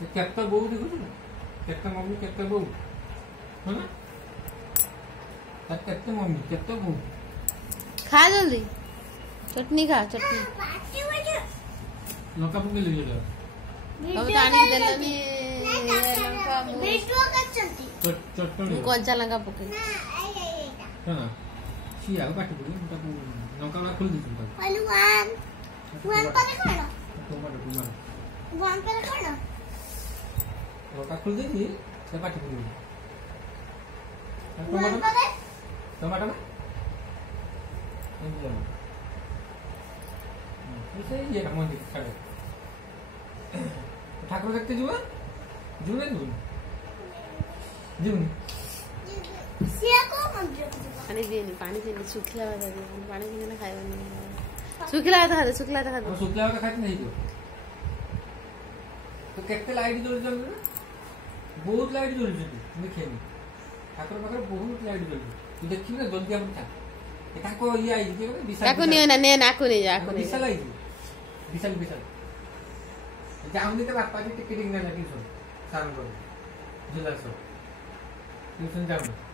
केते बो देखु ना केते मम्मी केते बो है ना केते मम्मी केते बो खा जल्दी चटनी खा चटनी लंका पके ले जा हम तानी देलनी लंका वीडियो करछंती चटनी कंचा लंका पके है ना सिया काटी पड़ी ताको लंका ना खोल दी ताको पहले वन पर खड़ा टमाटो वन पर खड़ा लंका खोल दे दी से काटी पड़ी वन पर टमाटो ना इसे ये का मंदिर खड़े ठाकुर देखते जुआ जुने जुन सिया को मंदिर पानी देनी सुखला दे पानी देना खाइबनी सुखला था शुक्ला का खाते नहीं तो केते लाइट जल बहुत लाइट जल देखे ठाकुर पाखर बहुत लाइट जल तू देखी ना जल्दी हम था ताको ये आई के विशाल ताको नहीं ना ने नाको नहीं जाको नहीं विशाल आई विशाल जाऊंगी तो बापा की टिकटिंग ना ट्यूशन शाम को जिला सो ट्यूशन जाऊंगी